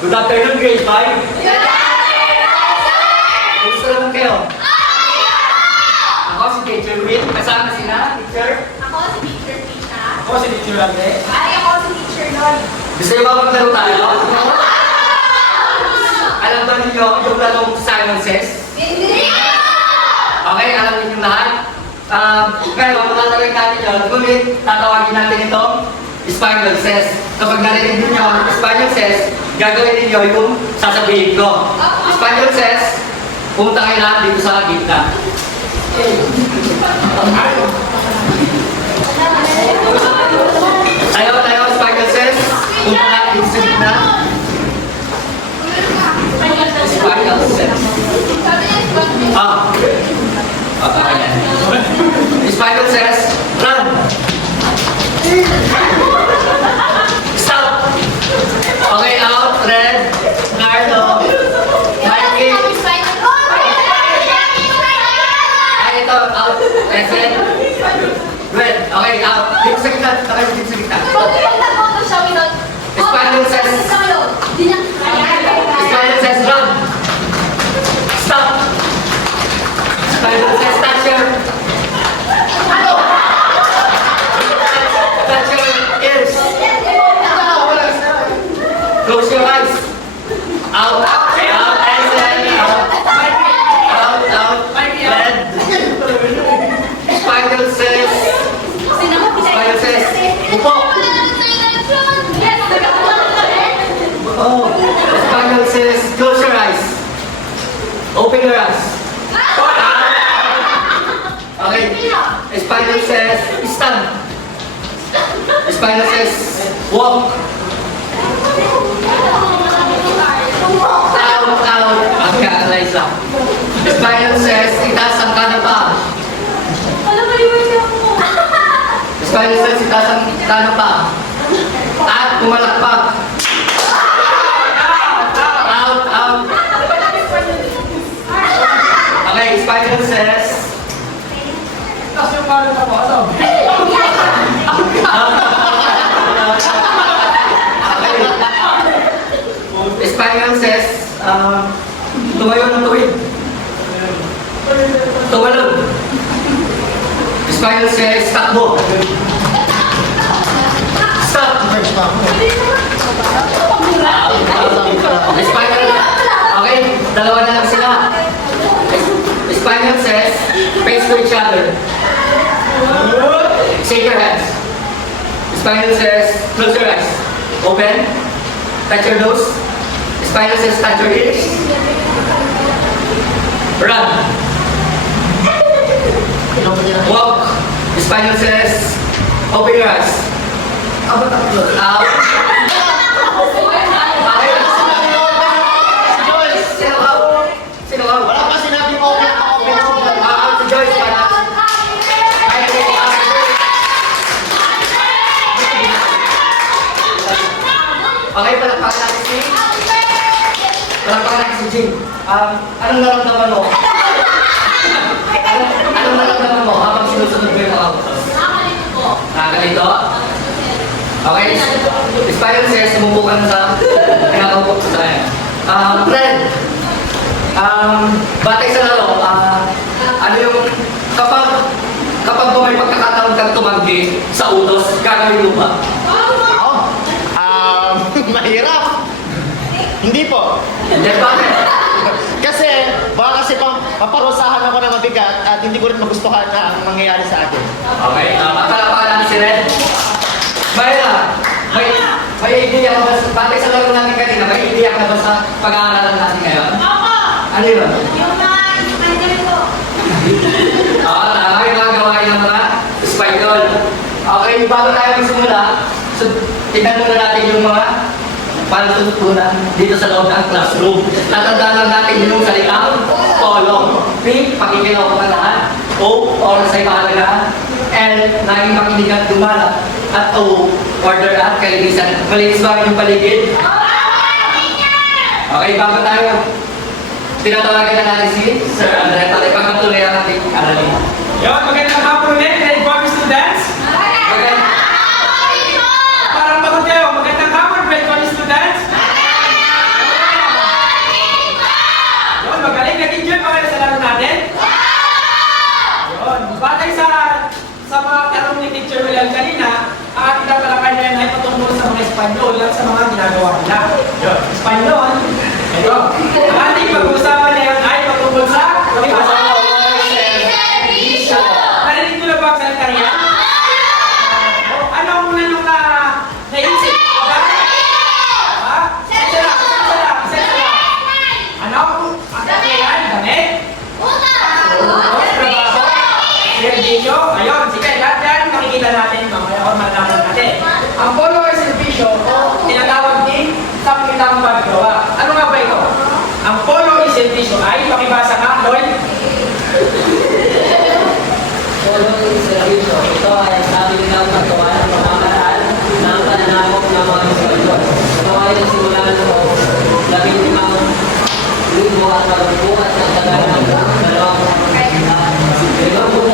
Good afternoon, grade 5. Gusto naman kayo? Ako si Teacher Will. Kasama sila, Teacher. Ako si Teacher Tisha. Ako si Teacher Ande. Ay, ako si Teacher Lloyd. Gusto niyo ba maglaro tayo? Alam ba ninyo yung larong Simon Says? Hindi! Okay, alam niyo lahat. Ngayon, matataling natin yun. Ngunit, tatawagin natin ito Spaniel Says. Kapag narinig niyo Spaniel Says, gagawin ninyo yung sasabihin ko. Spaniel Says, pumunta kayo lahat dito sa gitna. Tayo, Spaniel Says, pumunta lahat dito sa gitna. Spaniel Says. Spaniel Says, run! Stop! Okay, out, red, Nardo, Mikey. Ay, ito, out, red, red. Okay, out. Dito sa gitna, dito sa gitna. Spaniel Says, Spaniel Says, run! Stop! Spaniel Says, touch your ears. Close your eyes. Out, exhale, out, red. Spaniel Says, upo. Oh, Spaniel Says, close your eyes. Open your eyes. Okay. Spaniel Says, stand. Spaniel Says, walk. Out. Pagka-analyze lang. Spaniel Says, itaas ang kanan pa. Spaniel Says, itaas ang kanan pa. At pumalakpak. Out. Okay, Spaniel Says, itaas yung kanan pa po. Spaniel Says, tumayo ng tuwid. Tumalog. Spaniel Says, takbo. Stop. Spaniel, okay, dalawa na lang sila. Spaniel Says, face to each other. Shake your hands. Spaniel Says, close your eyes. Open. Touch your nose. Spaniel Says, touch your ears. Run. Walk. Spaniel Says, open your eyes. Out. Sino out? Wala pa sinabi mo open ako. Si Joyce para. Okay, palakpakan natin si Jing. Anong naramdaman mo? Anong naramdaman mo habang sinusunod mo yung mga utos? Nakakalito? Okay. Spaniel Says, sumupo ka na sa pinakaupo ko sa akin. Fred, batay sa laro, ano yung kapag may pagkakataon kang tumanggi sa utos, gagawin mo ba? Mahirap. Hindi po. Hindi, bakit? Baka kasi paparusahan ako ng mabigat at hindi ko rin magustuhan na ang mangyayari sa akin. Okay, palakpakan natin si Red. Mayra, may idea ka ba, batay sa laro natin kanina, may idea ka ba sa pag-aaralan natin ngayon? Ano yun? Tama yung mga gawain ng mga Spaniel. Okay, bago tayo magsimula, so, tignan muna natin yung mga pantutunan dito sa loob ng classroom. Tatandaan lang natin yung salitang polo. P, pakikilaw ka lahat. O, oras ay mahalaga. L, naging makinig at dumalat. At O, order at kalinisan. Malinis ba yung paligid? Okay, bago tayo, tinatawagan na natin si Sir Andre. Pagkatuloy ang ating aralin. Yon, magandang hapon ulit, grade 5 students. Parang pagod kayo, magandang hapon, grade 5 students. ginagawa nila. Yun. Espanyol. Ito. Ang ating pag-uusapan ngayon ay patungkol sa pakibasa. Narinig nyo na ba ang salita niya? Ano ang una nung naisip? Ha? Sensala. Ano? Yan, damit? Servisyo? Ayun, sige, lahat yan makikita natin mamaya o malaman natin. Ang polo ay servisyo o tinatawag din sa kitang paggawa. Ano nga ba ito? Ang polo ay servisyo ay, pakibasa ka, Lloyd? Polo servisyo. Ito ay sabi nilang paggawa ng pamamaraan ng pananakop ng mga Espanyol. Ito ay nagsimula noong 15,000 at magbubukas ng tagal ng 2,000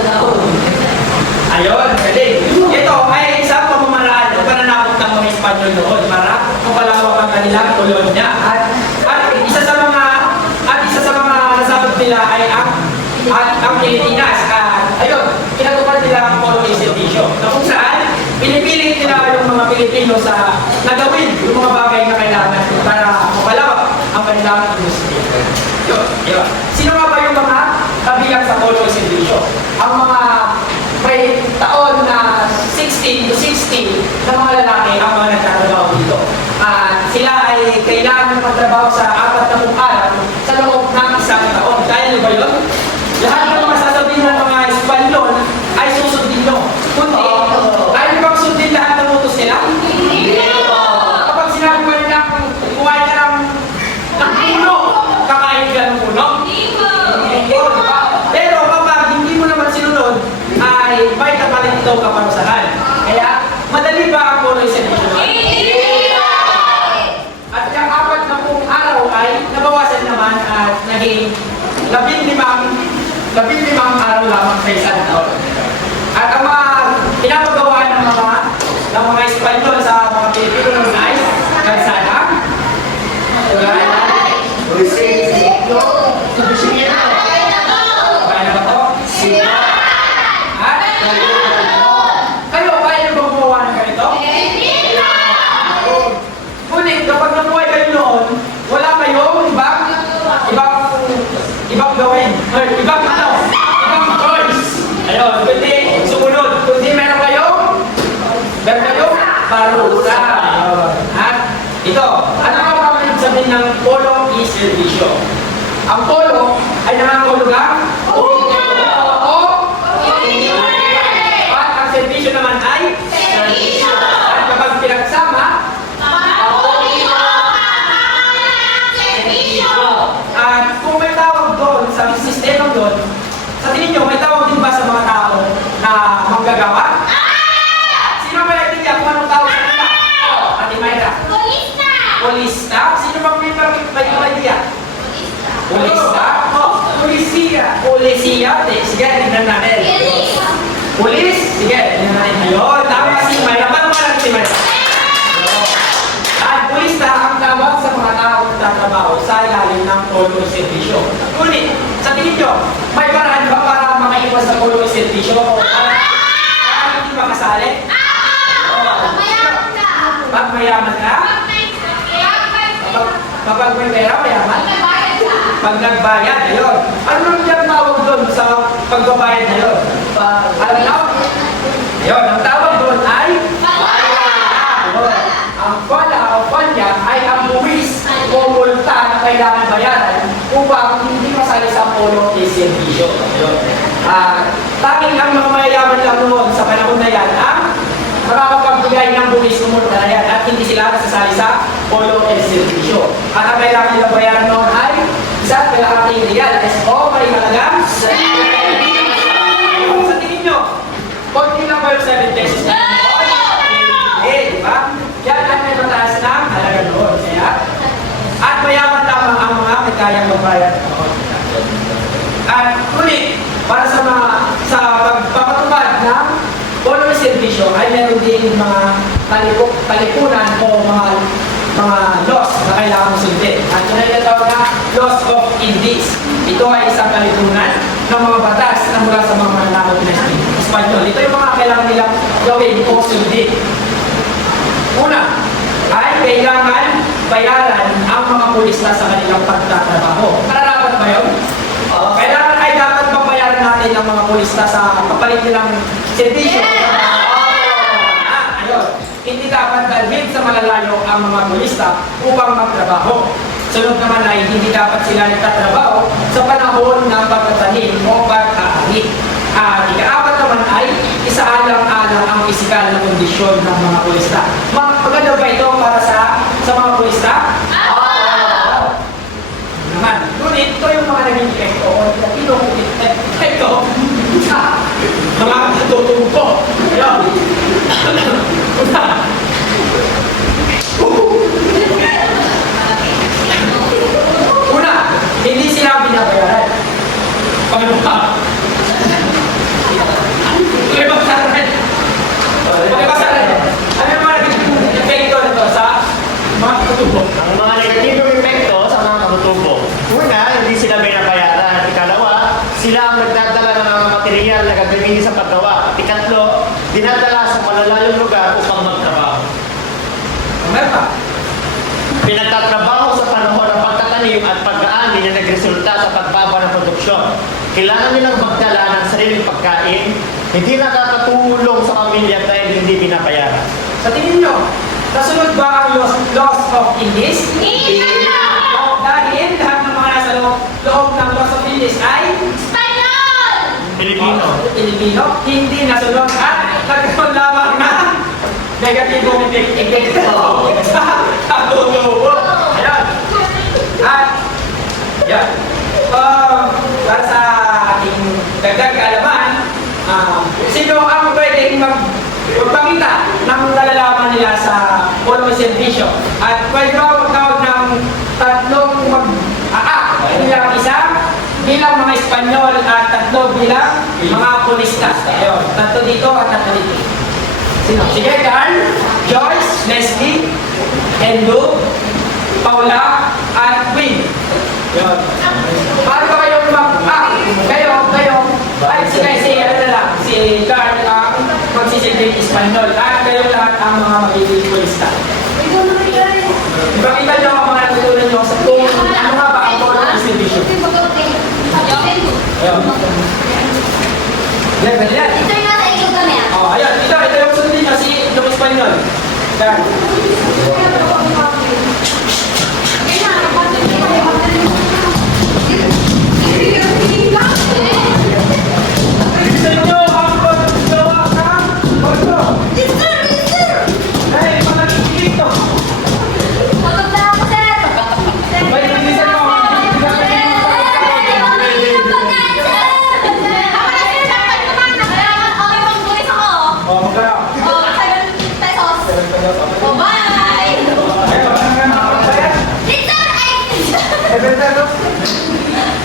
taon. Ayun, galing. Ito ay isang pamamaraan ng pananakop ng mga Espanyol noon para mapalawak ang kanilang kolonya. At isa sa mga nasabot nila ay ang Pilipinas. Ayun, pinatupad nila ang polo y servisyo. Na kung saan, pinipilit nila yung mga Pilipino sa nagawin yung mga bagay na kailangan para mapalawak ang kanilang industriya. Yun. Sino nga ba yung mga kabilang sa polo y servisyo? Ang mga may taon na 16 to 60 na mga lalaki ang mga nagtatrabaho dito. Sila ay kailangan magtrabaho sa 40 araw sa loob ng isang taon. Kaya nyo ba yun? Lahat ng mga sasabihin ng mga Espanyol ay susundin nyo. Kundi, kaya nyo bang sundin lahat ng utos nila? Kapag sinabi mo nila, kumain ka ng puno, kakain ka ng puno? Pero kapag hindi mo naman sinunod, ay may kapalit ito kaparusahan. Kaya, madali ba ang polo y servisyo? At yung 40 araw ay nabawasan naman at naging 15 araw lamang sa isang taon. At ang mga pinapagawa ng mga Espanyol sa mga Pilipino ng ay kalsada, kaya ba to? At kayo, kaya nyo bang gumawa ng ganito? Ngunit kapag nabuhay kayo noon, wala kayong ibang gawin. Or ibang choice. Ayun, kundi sumunod. Kundi meron kayong parusa. At ito, ano nga ba ang sabihin ng polo y servisyo? Ang polo ay nangangahulugang at ang servisyo naman ay at kapag pinagsama, at kung may tawag doon sa sistema doon, sa tingin nyo, may tawag din ba sa mga tao na manggagawa? Sino ba nagtigyan kung anong tawag sa kanila? Ate Mayra. Polista? Sino bang may idea? Polista? Polisia? Sige, tignan natin. Polis? Sige, tignan natin. Ayun, tama si Mayra. Paano ba natin si Mayra? At polista ang tawag sa mga tao na tatrabaho sa ilalim ng polo y servisyo. Ngunit, sa tingin nyo, may paraan ba para makaiwas sa polo y servisyo? O para hindi makasali? Pag mayaman ka? Kapag may pera, mayaman? Pag nagbayad, ayun. Ano nang yung tawag doon sa pagbabayad na yun? Alam nyo? Ayun, ang tawag doon ay ang pala o panya ay ang buwis o multa na kailangan bayaran upang hindi masali sa polo y servisyo. Tanging ang mga mayayaman lang noon sa panahon na yan ang makakapagbigay ng buwis o multa na yan at hindi sila nasasali sa polo y servisyo. At ang kailangan nila bayaran noon ay isa't kalahating real o may halagang 7 pesos. Sa tingin nyo, konti lang ba yung 7 pesos na yun? Di ba? Yan ang may mataas na halaga noon. At mayaman lamang ang mga may kayang magbayad. At ngunit, para sa pagpapatupad ng polo y servisyo ay meron din mga talipunan o mga laws na kailangan sundin. At yun ay natawag na laws of Indies. Ito ay isang talipunan ng mga batas na mula sa mga mananakop na Espanyol. Ito yung mga kailangan nilang gawin o sundin. Una, ay kailangan bayaran ang mga pulista sa kanilang pagtatrabaho. Nararapat ba yun? Kailangan ay dapat babayaran natin ang mga pulista sa kapalit nilang servisyo. Ayun. Hindi dapat dalhin sa malalayo ang mga pulista upang magtrabaho. Sunod naman ay hindi dapat sila nagtatrabaho sa panahon ng pagtatanim o pag-aari. Ika-apat naman ay isaalang-alang ang pisikal na kondisyon ng mga pulista. Maganda ba ito para sa mga pulista? Naman. Ngunit ito yung mga naging epekto o epekto sa mga katutubo. Ayun. Una. Una, hindi sila binabayaran. Pangalawa, Pagkabasaran. Ano yung mga naging epekto nito sa mga katutubo? Ang mga negatibong epekto sa mga katutubo. Una, hindi sila binabayaran. Ikalawa, sila ang nagdadala ng mga material na gagamitin sa paggawa. Ikatlo, dinadala sa malalayong lugar upang magtrabaho. Meron pa. Pinagtatrabaho sa panahon ng pagtatanim at pag-aani na nagresulta sa pagbaba ng produksyon. Kailangan nilang magdala ng sariling pagkain, hindi nakakatulong sa pamilya dahil hindi binabayaran. Sa tingin nyo, nasunod ba ang loss of English? Hindi na! Dahil lahat ng mga nasa loob ng loss of English ay Espanyol! Pilipino. hindi nasunod at nagkaroon lamang na negatibong epekto sa katutubo. Ayan. At, yan. Para sa ating dagdag kaalaman, sino ang pwedeng magpakita ng nalalaman nila sa Polo Servisyo? At pwede ba magtawag ng tatlong bilang isa, bilang mga Espanyol at tatlo bilang mga pulistas. Ayun, tatlo dito at tatlo dito. Sino? Sige, Carl, Joyce, Leslie, Endo, Paula, at Queen. Yun. Paano ba kayong kayo, ay si ano na lang, si Carl ang magsisilbing Espanyol at kayo lahat ang mga magiging pulista. Ipakita nyo ang mga natutunan nyo sa kung ano nga ba ang Polo Servisyo. Ayun. Yan, ganyan. Ito yung nasa ikot kami Oh, ayan, ito yung sundin nyo, si yung Espanyol. Carl. Bisa nyo ang paggawa ng barko. Hey, malaking dito. May bilisan mo. Oh, magkano? Ayun, ano kaya? Ay, benta, no?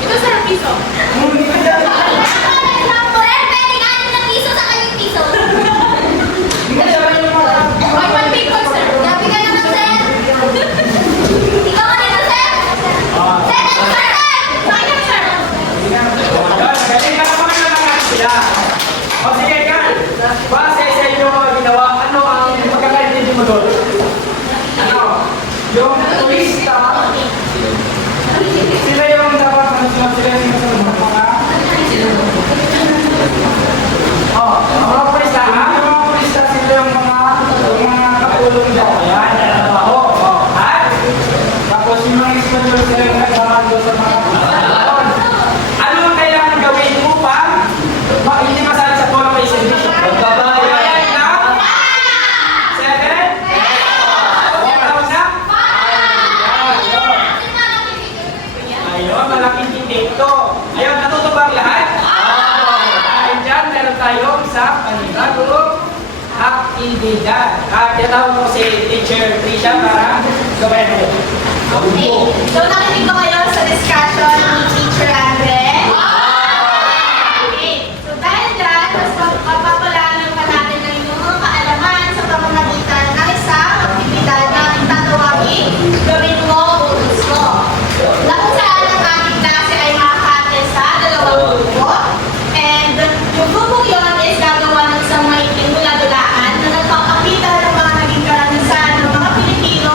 Ito sa piso. Muni ka dyan. Hindi ka sabi nyo mga. May one-pick sir. Gabi ka naman, sir. Ikaw ka nito, sir. Sir, ano, sir? Bakit, sir? Ayun, galing ka naman na lang sila. O sige, Carl. Base sa inyo mga ginawa, ano ang magkakaintindi mo doon? Ano? Yung turista, sila yung dapat manusunod sila yung mga ang mga purista, sila yung mga katulong daw. Ayan, trabaho. At, tapos yung mga Espanyol sila yung nagbahan doon sa mga ano ang kailangan gawin upang hindi masali sa Polo Servisyo? Magbabayad na? 7? Magbabayad na? Ayun, malaking titikto. Ayun, natuto ba ang lahat? Dahil dyan, meron tayong isang panibagong aktibidad. At tinatawag ko si Teacher Trisha para gawin mo. Okay. So, nakinig ba kayo sa discussion ni Teacher Andre? Okay. So, dahil dyan, mas papapalanan pa natin ng inyong mga kaalaman sa pamamagitan ng isang aktibidad na ating tatawagin gawin mo o gusto. Na kung saan ang ating klase ay makakate sa dalawang grupo. And yung grupong yun is gagawa ng isang maikling mula-dulaan na nagpapakita ng mga naging karanasan ng mga Pilipino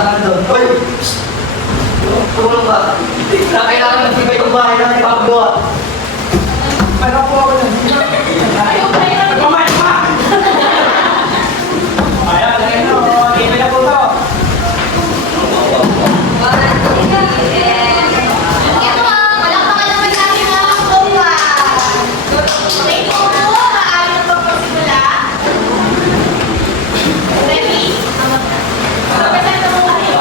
Sabi doon, Hoy! Tulong ba? Kailangan ng iba yung bahay na ipapagawa. Meron po ako nun. Nagmamahal pa! Ayan, lagyan na. Okay, na po to. Ito ang palakpakan naman natin mga kakuha. Thank you po. Maaari na po pagsimula. Ready? Magpapasenta mo kayo.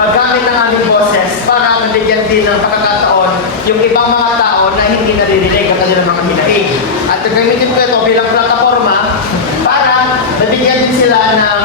paggamit ng aming boses para mabigyan din ng pagkakataon yung ibang mga tao na hindi naririnig ang kanilang mga hinaing. At gagamitin ko ito bilang plataforma para mabigyan din sila ng